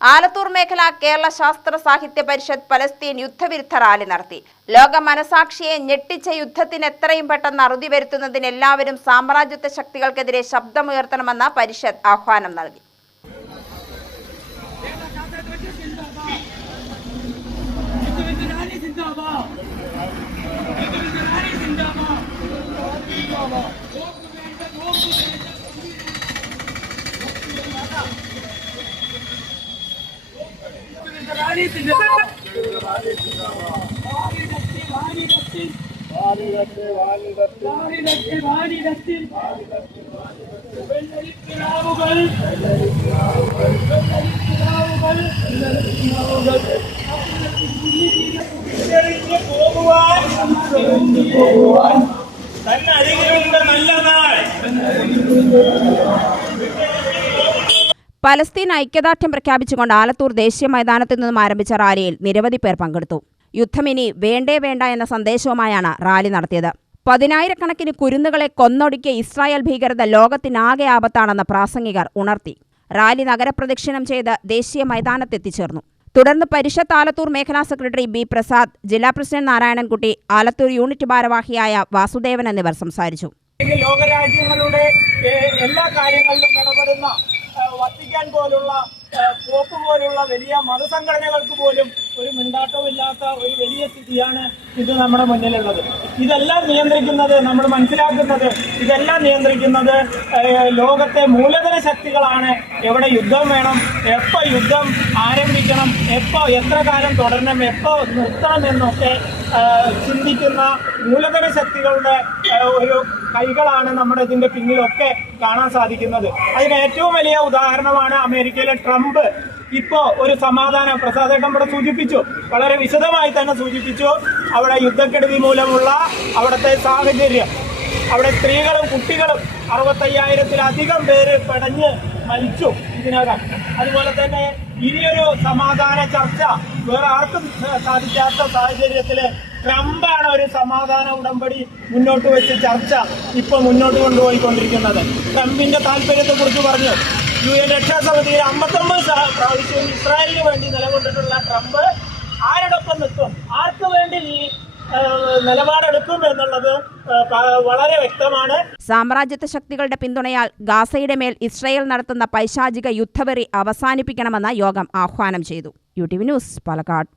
ആലത്തൂർ മേഖല കേരള ശാസ്ത്ര സാഹിത്യ പരിഷത്ത് പലസ്തീൻ യുദ്ധവിരുദ്ധ റാലി നടത്തി. ലോക മനസാക്ഷിയെ ഞെട്ടിച്ച യുദ്ധത്തിന് എത്രയും പെട്ടെന്ന് അറുതി വരുത്തുന്നതിന് എല്ലാവരും സാമ്രാജ്യത്വ ശക്തികൾക്കെതിരെ ശബ്ദമുയർത്തണമെന്ന പരിഷത്ത് ആഹ്വാനം നൽകി. தன் அருகில் நல்ல நாள் പലസ്തീൻ ഐക്യദാർഢ്യം പ്രഖ്യാപിച്ചുകൊണ്ട് ആലത്തൂർ ദേശീയ മൈതാനത്തിൽ നിന്നും ആരംഭിച്ച റാലിയിൽ നിരവധി പേർ പങ്കെടുത്തു. യുദ്ധമിനി വേണ്ടേ വേണ്ട എന്ന സന്ദേശവുമായാണ് റാലി നടത്തിയത്. പതിനായിരക്കണക്കിന് കുരുന്നുകളെ കൊന്നൊടുക്കിയ ഇസ്രായേൽ ഭീകരത ലോകത്തിനാകെ ആപത്താണെന്ന് പ്രാസംഗികർ ഉണർത്തി. റാലി നഗരപ്രദക്ഷിണം ചെയ്ത് ദേശീയ മൈതാനത്തെത്തിച്ചേർന്നു. തുടർന്ന് പരിഷത്ത് ആലത്തൂർ മേഖലാ സെക്രട്ടറി ബി പ്രസാദ് ജില്ലാ പ്രസിഡന്റ് നാരായണൻകുട്ടി ആലത്തൂർ യൂണിറ്റ് ഭാരവാഹിയായ വാസുദേവൻ എന്നിവർ സംസാരിച്ചു. ലോകരാജ്യങ്ങളുടെ എല്ലാ കാര്യങ്ങളിലും ഇടപെടുന്ന വത്തിക്കാൻ പോലുള്ള പോപ്പ് പോലുള്ള വലിയ മതസംഘടനകൾക്ക് പോലും ഒരു മിണ്ടാട്ടമില്ലാത്ത ഒരു വലിയ സ്ഥിതിയാണ് ഇത് നമ്മുടെ മുന്നിലുള്ളത്. ഇതെല്ലാം നിയന്ത്രിക്കുന്നത് നമ്മൾ മനസ്സിലാക്കുന്നത് ഇതെല്ലാം നിയന്ത്രിക്കുന്നത് ലോകത്തെ മൂലധന ശക്തികളാണ്. എവിടെ യുദ്ധം വേണം എപ്പോൾ യുദ്ധം ആരംഭിക്കണം എപ്പോൾ എത്ര കാലം തുടരണം എപ്പോൾ നിർത്തണം എന്നൊക്കെ ചിന്തിക്കുന്ന മൂലധന ശക്തികളുടെ ഒരു കൈകളാണ് നമ്മുടെ ഇതിന്റെ പിന്നിലൊക്കെ കാണാൻ സാധിക്കുന്നത്. അതിന് ഏറ്റവും വലിയ ഉദാഹരണമാണ് അമേരിക്കയിലെ ട്രംപ്. ഇപ്പോ ഒരു സമാധാനം പ്രസാദേട്ടൻ ഇവിടെ സൂചിപ്പിച്ചു. വളരെ വിശദമായി തന്നെ സൂചിപ്പിച്ചു. അവിടെ യുദ്ധക്കെടുതി മൂലമുള്ള അവിടുത്തെ സാഹചര്യം. അവിടെ സ്ത്രീകളും കുട്ടികളും അറുപത്തയ്യായിരത്തിലധികം പേര് പടഞ്ഞ് മരിച്ചു ഇതിനകം. അതുപോലെ തന്നെ ഇനിയൊരു സമാധാന ചർച്ച വേറെ ആർക്കും സാധിക്കാത്ത സാഹചര്യത്തിൽ ട്രംപാണ് ഒരു സമാധാന ഉടമ്പടി മുന്നോട്ട് വെച്ച് ചർച്ച ഇപ്പൊ മുന്നോട്ട് കൊണ്ടുപോയിക്കൊണ്ടിരിക്കുന്നത്. ട്രംപിന്റെ താല്പര്യത്തെ കുറിച്ച് പറഞ്ഞു. യു എൻ രക്ഷാസമിതിയിൽ അമ്പത്തൊമ്പത് പ്രാവശ്യം ഇസ്രായേലിന് വേണ്ടി നിലകൊണ്ടിട്ടുള്ള ട്രംപ് ആരോടൊപ്പം നിൽക്കും? ആർക്ക് വേണ്ടി ഈ നിലപാടെടുക്കും എന്നുള്ളത് വളരെ വ്യക്തമാണ്. സാമ്രാജ്യത്വ ശക്തികളുടെ പിന്തുണയാൽ ഗാസയുടെ മേൽ ഇസ്രയേൽ നടത്തുന്ന പൈശാചിക യുദ്ധവെറി അവസാനിപ്പിക്കണമെന്ന് യോഗം ആഹ്വാനം ചെയ്തു. U T V news Palakkad.